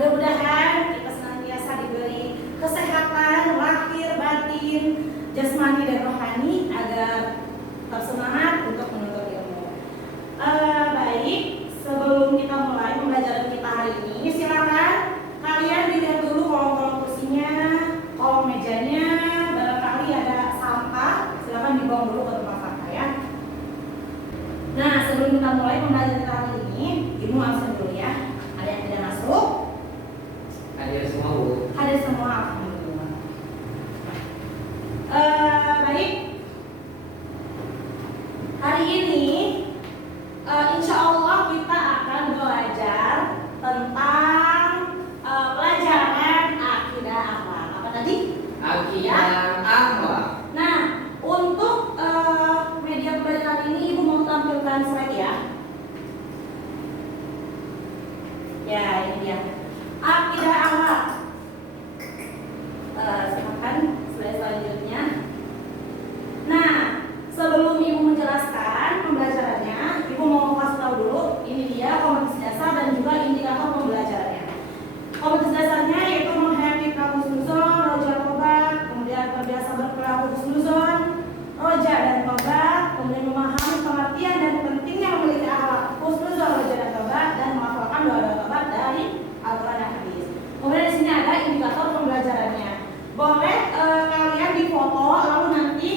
Mudah-mudahan kita senantiasa diberi kesehatan lahir batin, jasmani dan rohani agar tetap semangat untuk menuntut ilmu. Baik, sebelum kita mulai pembelajaran kita hari ini, silakan kalian dilihat dulu kolom-kolom kursinya, kolom mejanya, barangkali ada sampah, silakan dibuang dulu ke tempat sampah ya. Nah, sebelum kita mulai pembelajaran kita hari ini, ibu absen dulu ya. Ada yang tidak masuk? Hadir semua, Bu. Hadir semua, alhamdulillah. Baik. Hari ini insya Allah kita akan belajar tentang pelajaran akidah akhlak. Apa tadi? Akidah akhlak. Nah, untuk media pembelajaran ini ibu mau tampilkan slide ya. Ya, ini dia. Akidah akhlak. Silakan slide selanjutnya. Nah, sebelum ibu menjelaskan pembelajarannya, ibu mau kasih tahu dulu ini dia kompetensi dasar dan juga indikator pembelajarannya. Kompetensi dasarnya yaitu menghayati husnuzon, roja tobat, kemudian terbiasa berperilaku husnuzon, roja dan tobat, kemudian memahami pengertian dan pentingnya memiliki akhlak husnuzon, roja dan tobat, dan menghafalkan doa-doa tobat dari Al-Quran dan hadis. Kemudian di sini ada indikator pembelajarannya. Boleh kalian difoto lalu nanti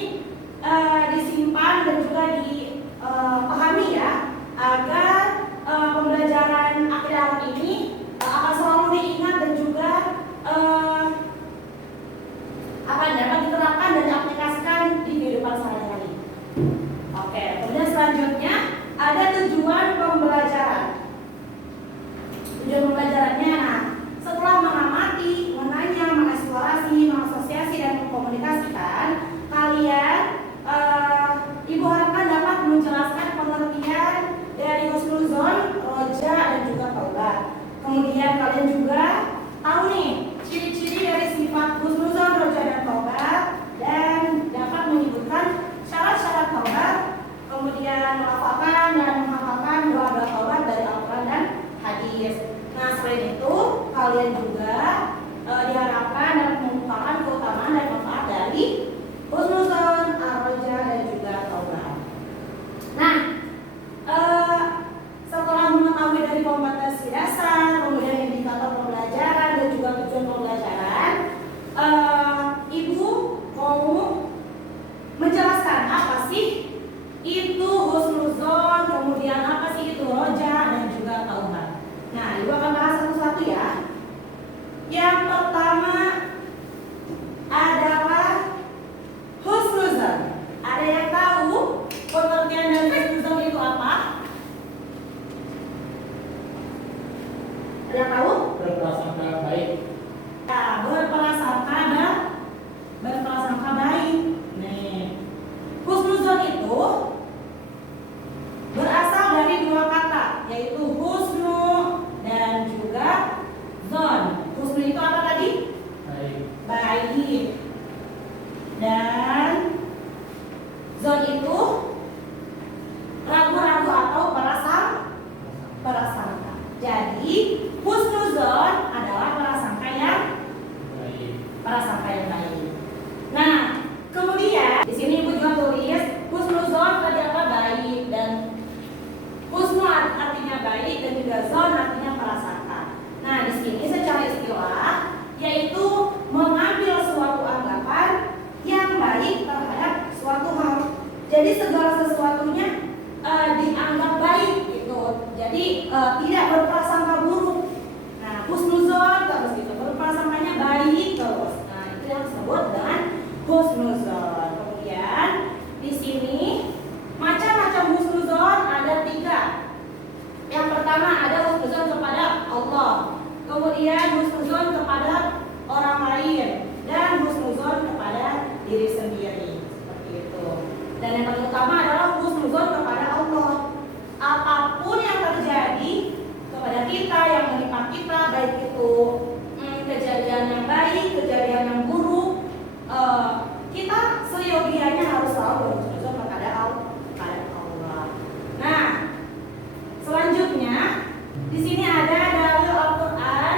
disimpan dan juga dipahami ya, agar pembelajaran akidah akhlak ini akan selalu diingat dan juga dapat diterapkan dan diaplikasikan di kehidupan sehari-hari. Oke, kemudian selanjutnya ada tujuan pembelajaran. Tujuan pembelajarannya, nah, setelah mengamati, menanya, mengeksplorasi, mengasosiasi dan mengkomunikasikan, kalian ibu harapkan dapat menjelaskan pengertian dari husnuzon, roja dan juga taubat. Kemudian kalian juga tahu nih ciri-ciri dari sifat husnuzon, roja dan taubat, dan dapat menyebutkan syarat-syarat taubat, kemudian melafalkan dan menghafalkan doa-doa taubat dari Al-Quran dan hadis. Nah, selain itu kalian juga diharapkan dapat mengungkapkan keutamaan dan manfaat dari husnuzon, ar-roja dan juga taubat. Nah, setelah mengetahui dari kompetensi dasar, kemudian indikator pembelajaran dan juga tujuan pembelajaran, ibu mau menjelaskan apa sih itu husnuzon, kemudian apa sih itu roja dan juga taubat. Nah, ibu akan bahas satu-satu ya. Yang pertama adalah husnuzon. Ada yang tahu pengertian dari husnuzon itu apa? Ada yang tahu? Berprasangka baik. Ya, berprasangka baik. Nih, husnuzon itu berasal dari dua kata, yaitu husnu dan juga zon. Husnu itu apa tadi? Baik. Baik. Dan zon itu ragu-ragu atau prasangka. Jadi husnuzon adalah prasangka yang baik. Nah, kemudian di sini ibu juga tulis husnuzon tadi apa? Baik, dan husnu artinya baik dan juga zon artinya prasangka. Nah, di sini secara istilah yaitu mengambil suatu anggapan yang baik terhadap suatu hal. Jadi segala sesuatunya dianggap baik gitu. Jadi tidak berprasangka buruk. Nah, husnuzon terus gitu, berprasangkanya baik terus. Nah, itu yang disebut dengan husnuzon. Kemudian di sini macam-macam husnuzon ada 3. Yang pertama ada husnuzon kepada Allah, kemudian husnuzon kepada orang lain, dan husnuzon kepada diri sendiri. Seperti itu. Dan yang paling utama adalah husnuzon kepada Allah. Apapun yang terjadi kepada kita, yang menimpa kita, baik itu kejadian yang baik, kejadian yang buruk, kita seyogianya harus selalu berhusnuzon kepada Allah. Nah, selanjutnya di sini ada dalil Al-Quran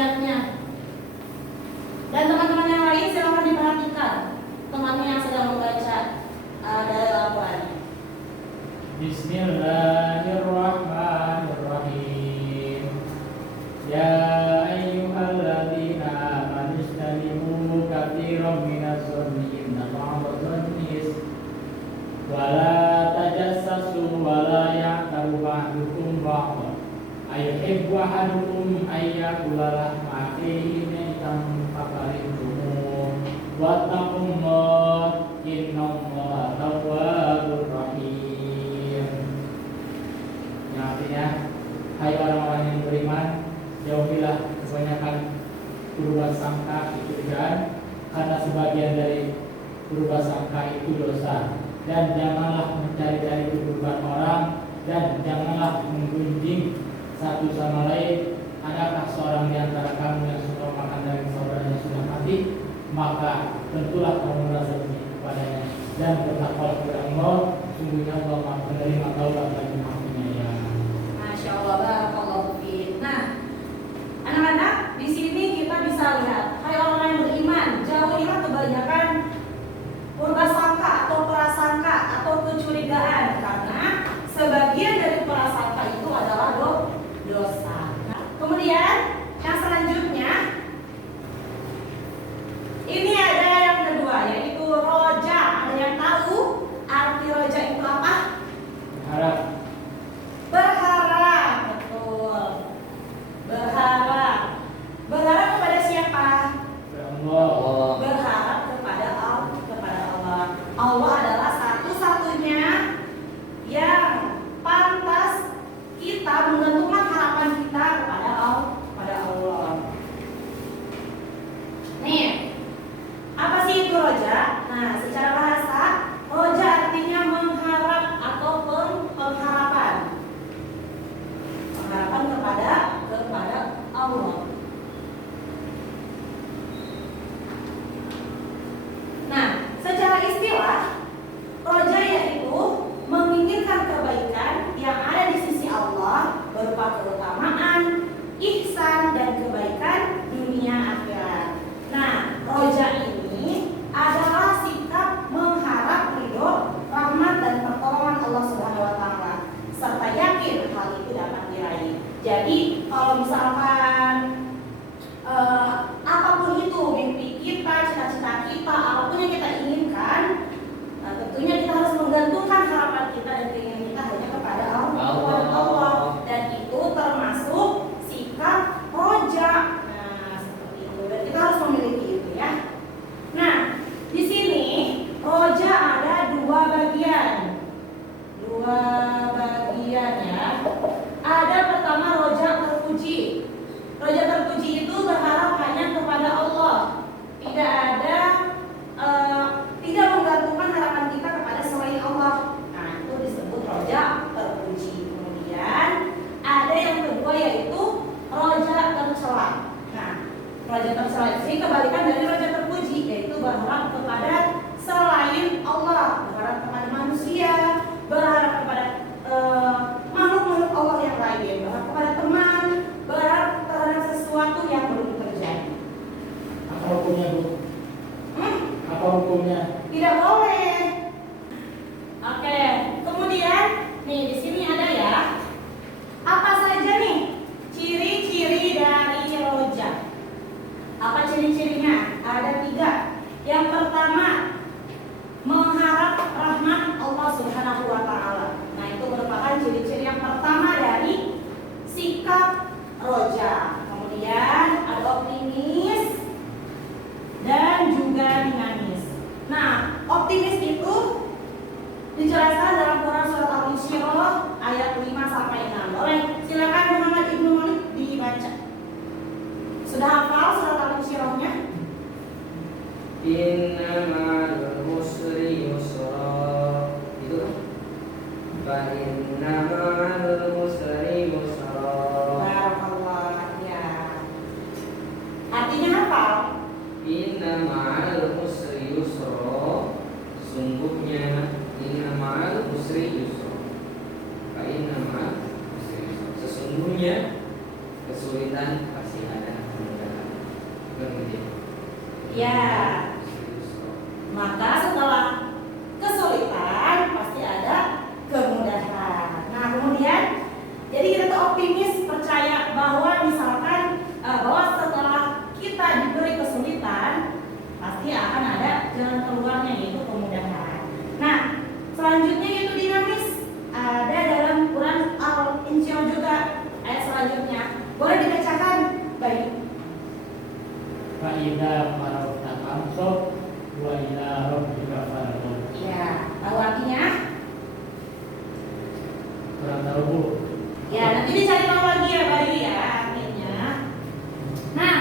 ayatnya. Dan teman-teman yang lain silakan diperhatikan temannya yang sedang membaca dari Al-Quran. Bismillahirrahmanirrahim. Ya ayyuhalladzina amanu istanibu katsiran minadh-dhanni inna ba'dadh-dhanni ism wa la tajassasu wa la ya'tabu ba'dukum ba'dhan ayuhibbu ahadukum ayyakula lahma akhihi maitan fakarihtum wattaqullaha innallaha tawwabur rahim. Yang artinya, hai orang-orang yang beriman, jauhilah kebanyakan berbuat sangka kecurigaan, karena sebagian dari berbuat sangka itu dosa. Dan janganlah mencari-cari keburukan orang, dan janganlah menggunjing satu sama lain. Adakah seorang di antara kamu yang suka makan daging saudaranya sudah mati? Maka tentulah kamu merasa benci kepadanya, dan bertakwalah kepada Allah. Sungguhnya Allah Maha Penerima Taubat lagi Maha Penyayang. Masya Allah, barakallahu fiik. Nah, anak-anak, di sini kita bisa lihat, hai orang yang beriman, jauhilah kebanyakan prasangka atau prasangka atau kecurigaan, karena sebagian dari prasangka itu adalah dosa. Nah, kemudian yang selanjutnya ini ada yang kedua, yaitu roja. Ada yang tahu arti roja itu apa? Harap. Berharap, betul. Berharap. Berharap kepada siapa? Allah. Berharap kepada Allah. Allah adalah satu-satunya yang pantas kita menggantungkan harapan kita kepada Allah. Nih, apa sih itu roja? Nah, secara bahasa, roja artinya mengharap atau pengharapan. Pengharapan kepada Allah. Nah, secara istilah, roja yaitu menginginkan kebaikan yang ada di sisi Allah berupa keutamaan, ihsan, dan kebaikan dunia akhirat. Nah, roja ini adalah sikap mengharap ridho, rahmat, dan pertolongan Allah Subhanahu wa Ta'ala, serta yakin hal itu dapat diraih. Jadi, kalau misalkan apapun itu mimpi kita, cita-cita kita, apapun yang kita inginkan, nah, tentunya kita harus menggantungkan harapan kita dan keinginan kita hanya kepada Allah. Dan itu termasuk sikap roja. Nah, seperti itu. Dan kita harus memiliki itu ya. Nah, di sini roja ada dua bagian. Ya. Ada pertama roja terpuji. Roja terpuji itu berharap hanya kepada Allah. Tidak menggantungkan harapan kita kepada selain Allah. Nah, itu disebut roja terpuji. Kemudian ada yang kedua yaitu roja tercela. Nah, roja tercela ini kebalikan dari roja terpuji, yaitu berharap kepada selain Allah, berharap kepada manusia, berharap kepada makhluk-makhluk Allah yang lain, berharap kepada teman, berharap terhadap sesuatu yang belum terjadi. Apa hukumnya, Bu? Apa hukumnya? Tidak boleh. Oke, kemudian nih di sini ada ya. Apa saja nih ciri-ciri dari roja? Apa ciri-cirinya? Ada 3. Yang pertama, mengharap rahmat Allah Subhanahu wa Ta'ala. Nah, itu merupakan ciri-ciri yang pertama dari sikap roja. Kemudian ada optimis dan juga dinamis. Nah, optimis itu dijelaskan dalam Quran surat Al-Insyirah ayat 5-6. Boleh silakan Muhammad Ibnu Malik dibaca. Sudah hafal surat Al-Insyirahnya? Inna ma'al usri yusra. Itu fa inna ma'al usri yusra. Barakallah, ya. Artinya apa? Inna ma'al usri yusra. Sungguhnya inna ma'al usri yusra. Fa inna ma'al usri yusra. Sesungguhnya kesulitan pasti ada kemudahan. Ya, maka setelah kesulitan pasti ada kemudahan. Nah, kemudian jadi kita tuh optimis, percaya bahwa misalkan bahwa setelah kita diberi kesulitan pasti akan ada jalan keluarnya, yaitu kemudahan. Nah, selanjutnya yaitu dinamis. Ada dalam Quran Al-Insyirah juga ayat selanjutnya. Boleh dibacakan? Baik. Fa'idha faragta fansab wa ila rabbika farghab. Ya, tahu artinya? Kurang tahu Bu. Ya, nanti dicari tahu lagi ya Bayu ya artinya. Nah,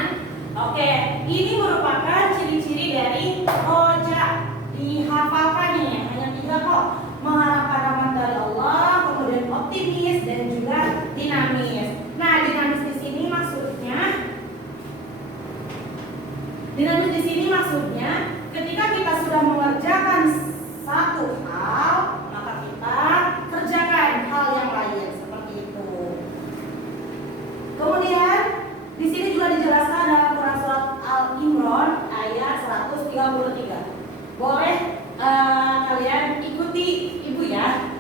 oke, ini merupakan ciri-ciri dari roja. Dihafalkan nih, hanya 3 kok. Mengharapkan rahmat dari Allah, kemudian optimis dan juga dinamis. Nah, dinamis di sini maksudnya ketika kita sudah mengerjakan satu hal, maka kita kerjakan hal yang lain seperti itu. Kemudian di sini juga dijelaskan dalam Quran surat Al-Imran ayat 133. Boleh kalian ikuti Ibu ya.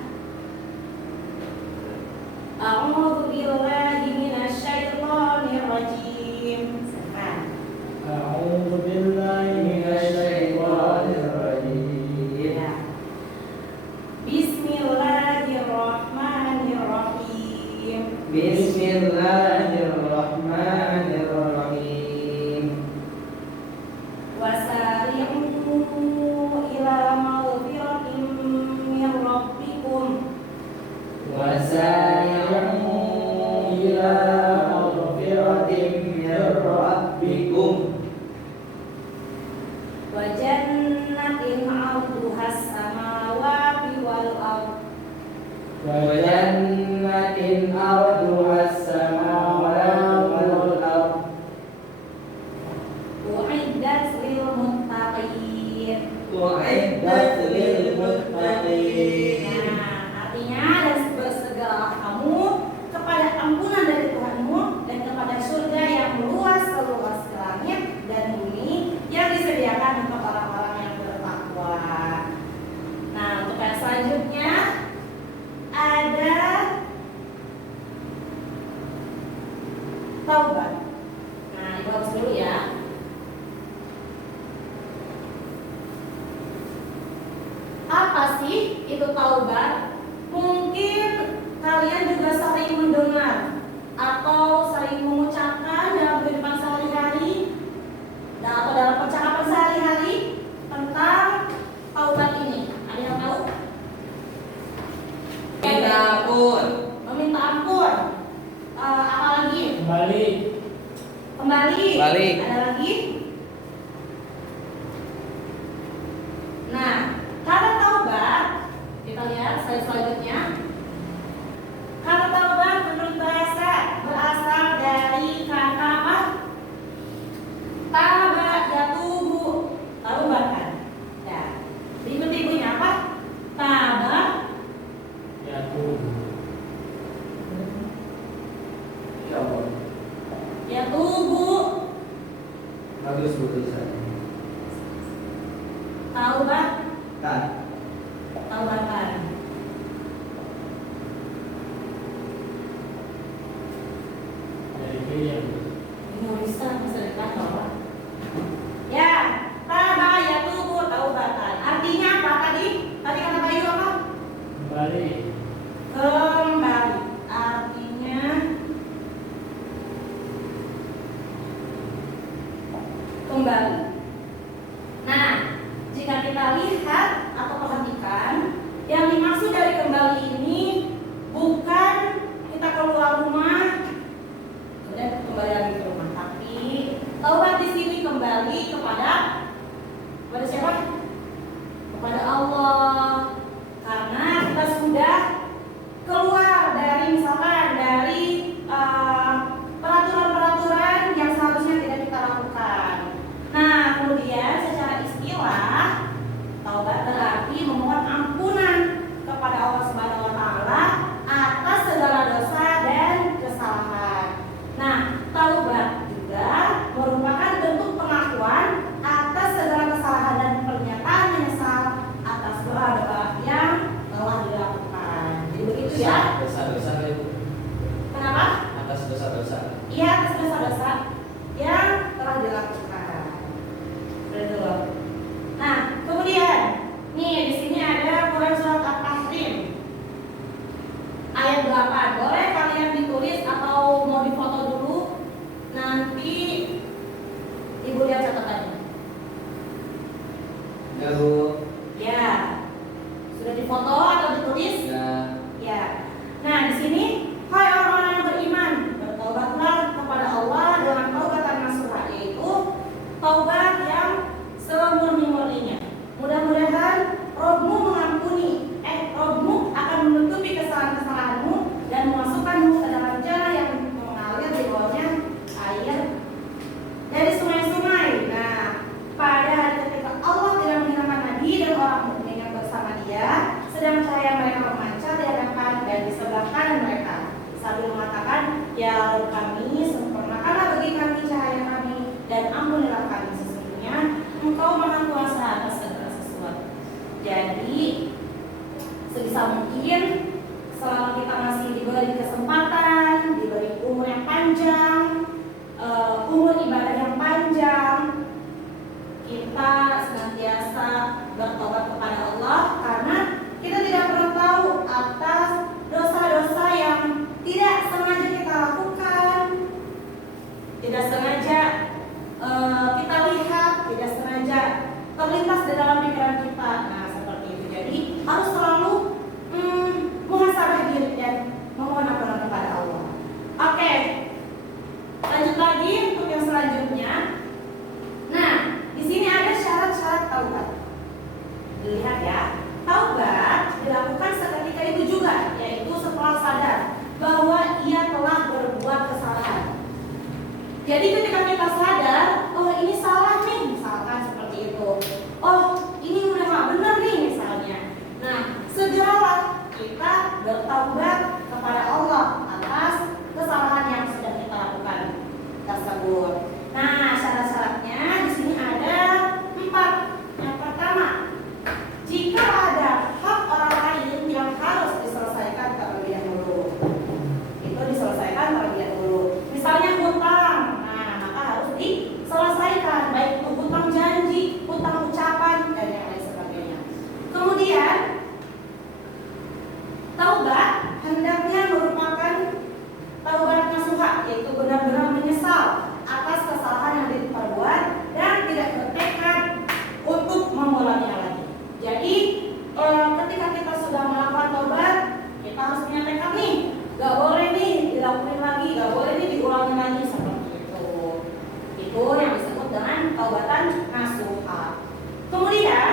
A'udzu billahi minasyaitonir rajim. A'udzu billahi minasyaitonir rajim. Ya. Bismillahirrahmanirrahim. Bismillahirrahmanirrahim. Wasari'u ila maghfiratin min rabbikum. Wasari'u ila maghfiratin min rabbikum. Wa jannatin 'arduhas samawati wal ardh. Wa jannatin arduhas samawati wal ardh. U'iddat lil muttaqin. U'iddat lil muttaqin. Nah, artinya dan bersegeralah kamu kepada ampunan dari Tuhanmu dan kepada surga yang luas seluas langit dan bumi yang disediakan untuk orang-orang yang bertakwa. Nah, untuk yang selanjutnya ada taubat. Nah, dibahas dulu ya. Apa sih itu taubat? Mungkin kalian juga sering mendengar atau sering mengucapkan dalam kehidupan sehari-hari atau dalam percakapan sehari-hari tentang taubat ini. Ada yang tahu? Minta ampun. Meminta ampun. Apa lagi? Kembali. Balik. Ada lagi? Nah, kata taubat kita lihat slide selanjutnya. Kata taubat menurut bahasa berasal dari kata apa? Taba yatubu, taubatan. Ya. Berikut ibunya apa? Taba Yatubu. yatubu, Bagus putusan. taubat, Kan. taubatan. Dari pilihan. Nulisan masa depan bahwa ya, taba yatubu taubatan. Artinya apa tadi? Tadi kata Bayu apa? Kembali. Kembali. Artinya kembali. Nah, jika kita lihat atau perhatikan, yang dimaksud dari kembali ini bukan kita keluar rumah kemudian kembali lagi ke rumah, tapi taubat di sini kembali kepada siapa? Kepada Allah. Karena kita sudah keluar dari misalkan dari peraturan-peraturan yang seharusnya tidak kita lakukan. Nah, kemudian secara istilah taubat berarti memohon ampunan kepada Allah Subhanahu wa taala atas segala dosa dan kesalahan. Nah, taubat juga merupakan bentuk pengakuan atas terlintas di dalam pikiran kita. Nah, seperti itu. Jadi harus selalu muhasabah diri dan memohon ampunan kepada Allah. Oke, lanjut lagi untuk yang selanjutnya. Nah, di sini ada syarat-syarat taubat. Dilihat ya, taubat dilakukan seketika itu juga, yaitu setelah sadar bahwa ia telah berbuat kesalahan. Jadi ketika kita sadar, oh ini salah nih, misalkan seperti itu. Oh ini udah nggak benar nih misalnya. Nah, segeralah kita bertaubat kepada Allah atas kesalahan yang sudah kita lakukan tersebut. Nah, syarat-syaratnya di sini ada 4. Yang pertama, jika ada hak orang lain yang harus diselesaikan terlebih dahulu, itu diselesaikan terlebih dahulu. Misalnya hutang, nah maka harus diselesaikan, baik itu hutang janji, hutang ucapan, dan yang lain sebagainya. Kemudian taubat hendaknya merupakan taubat nasuha, yaitu benar-benar menyesal atas kesalahan yang diperbuat dan tidak bertekad untuk mengulanginya lagi. Jadi ketika kita sudah melakukan taubat, kita harus punya tekad nih, gak boleh nih dilakukan lagi, gak boleh nih diulangi lagi seperti itu. Itu yang disebut dengan taubatan nasuha. Kemudian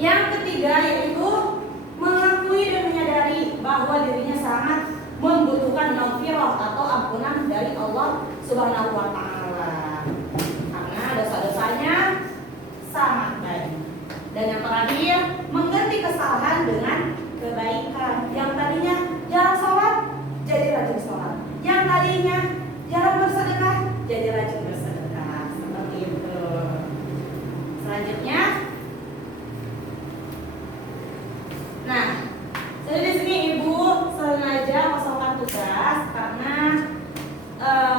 yang ketiga yaitu mengakui dan menyadari bahwa dirinya sangat membutuhkan maghfirah atau ampunan dari Allah Subhanahu wa taala. Karena dosa-dosanya sangat banyak. Dan yang terakhir, mengganti kesalahan dengan kebaikan. Yang tadinya jarang sholat, jadi rajin sholat. Yang tadinya jarang bersedekah, jadi rajin bersedekah. Seperti itu. Selanjutnya, nah, jadi di sini ibu sengaja kosongkan tugas karena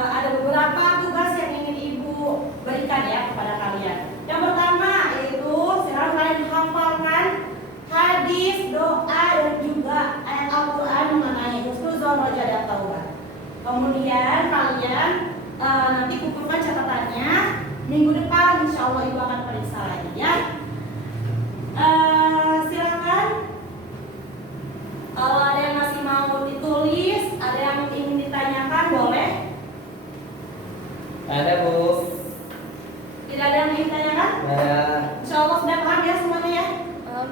ada beberapa tugas yang ingin ibu berikan ya kepada kalian. Yang pertama yaitu silahkan kalian hafalkan hadis, doa dan juga ayat Al-Quran mengenai husnuzon wajah dan taubat. Kemudian kalian nanti kumpulkan catatannya. Minggu depan insya Allah ibu akan periksa lagi ya. Silakan. Kalau ada yang masih mau ditulis, ada yang ingin ditanyakan, boleh. Ada Bu. Tidak ada yang ingin ditanyakan? Ada. Insya Allah sudah paham ya semuanya ya. Oh,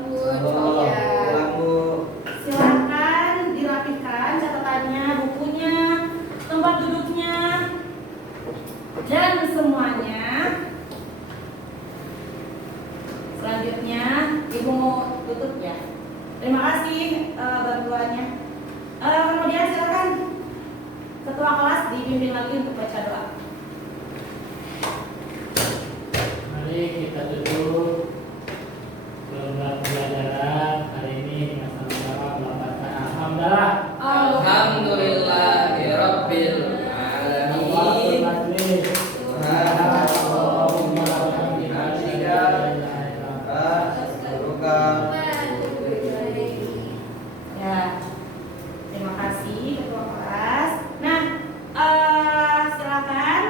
pulang Bu. Silakan dirapikan catatannya, bukunya, tempat duduknya, dan semuanya. Selanjutnya, ibu mau tutup ya. Terima kasih bantuannya. Kemudian silakan ketua kelas dibimbing lagi untuk baca doa. Mari kita tutup pembelajaran hari ini dengan sama-sama melafazkan alhamdulillah. Alhamdulillahirabbil alamin. Ya, terima kasih ketua kelas. Nah, silakan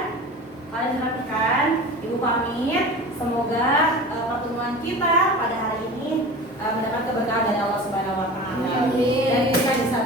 kalian perhatikan. Ibu pamit. Semoga pertemuan kita pada hari ini mendapat keberkahan dari Allah Subhanahu Wa Taala dan kita bisa